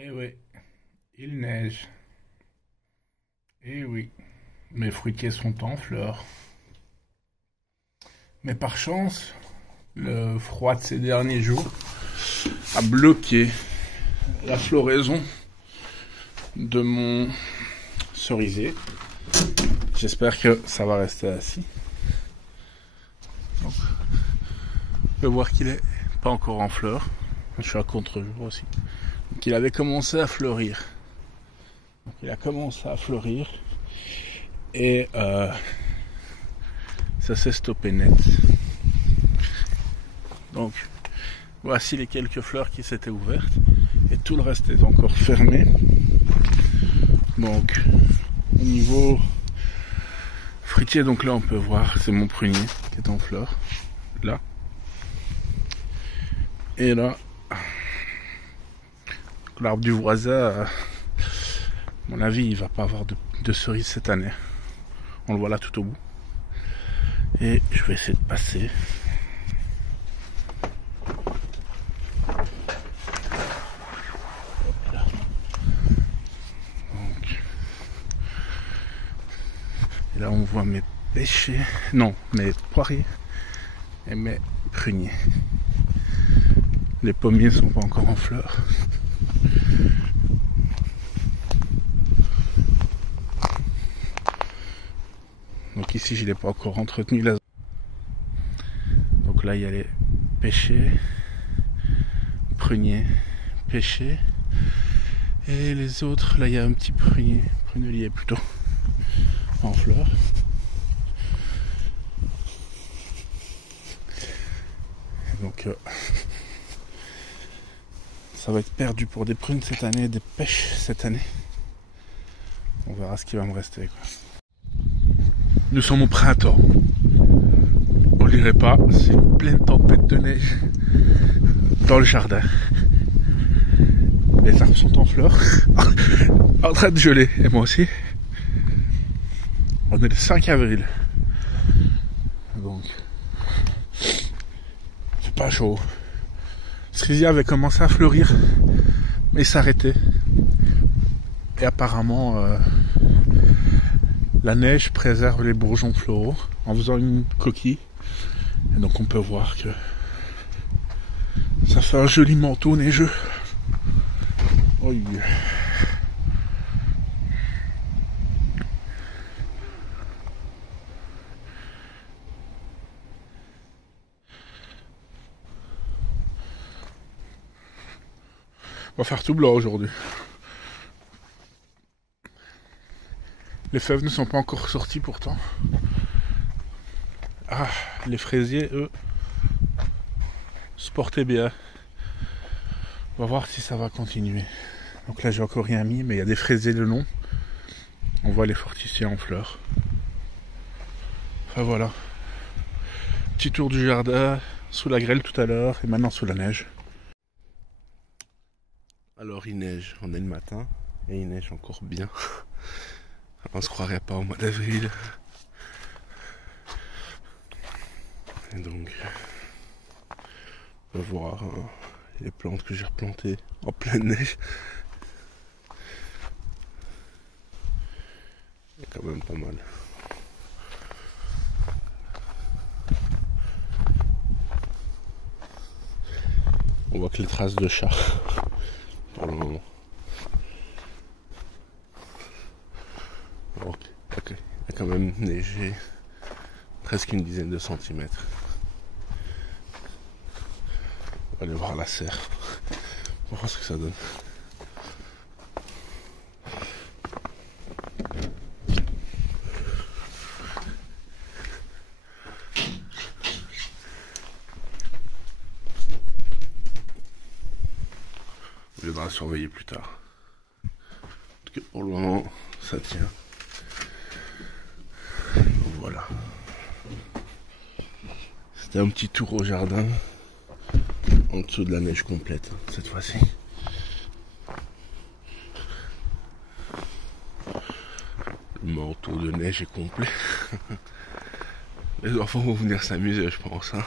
Eh oui, il neige. Eh oui, mes fruitiers sont en fleurs. Mais par chance, le froid de ces derniers jours a bloqué la floraison de mon cerisier. J'espère que ça va rester ainsi. Donc, on peut voir qu'il est pas encore en fleurs. Je suis à contre-jour aussi. Donc il avait commencé à fleurir. Donc il a commencé à fleurir et ça s'est stoppé net. Donc voici les quelques fleurs qui s'étaient ouvertes et tout le reste est encore fermé. Donc au niveau fruitier, donc là on peut voir, c'est mon prunier qui est en fleurs, là. Et là, l'arbre du voisin, à mon avis, il va pas avoir de cerises cette année. On le voit là tout au bout. Et je vais essayer de passer. Là. Donc. Et là, on voit mes pêchers. Non, mes poiriers et mes pruniers. Les pommiers sont pas encore en fleurs. Donc ici, je l'ai pas encore entretenu. Là. Donc là, il y a les pêchers, pruniers, pêchers. Et les autres, là, il y a un petit prunelier plutôt, en fleurs. Donc ça va être perdu pour des prunes cette année, des pêches cette année. On verra ce qui va me rester, quoi. Nous sommes au printemps. On ne dirait pas, c'est une pleine tempête de neige dans le jardin. Les arbres sont en fleurs, en train de geler, et moi aussi. On est le 5 avril. Donc, c'est pas chaud. Le cerisier avait commencé à fleurir, mais il s'arrêtait. Et apparemment, la neige préserve les bourgeons floraux en faisant une coquille. Et donc on peut voir que ça fait un joli manteau neigeux. Oui. On va faire tout blanc aujourd'hui. Les fèves ne sont pas encore sorties pourtant. Ah, les fraisiers, eux, se portaient bien. On va voir si ça va continuer. Donc là, j'ai encore rien mis, mais il y a des fraisiers le long. On voit les fortissiers en fleurs. Enfin voilà. Petit tour du jardin, sous la grêle tout à l'heure, et maintenant sous la neige. Alors il neige, on est le matin, et il neige encore bien. On se croirait pas au mois d'avril. Et donc, on va voir les plantes que j'ai replantées en pleine neige. Il y a quand même pas mal. On voit que les traces de chat pour le moment. Ok, il y a quand même neigé presque une dizaine de centimètres. On va aller voir la serre. On va voir ce que ça donne. On viendra surveiller plus tard. En tout cas, pour le moment, ça tient. Donc voilà. C'était un petit tour au jardin. En dessous de la neige complète, cette fois-ci. Le manteau de neige est complet. Les enfants vont venir s'amuser, je pense. Hein.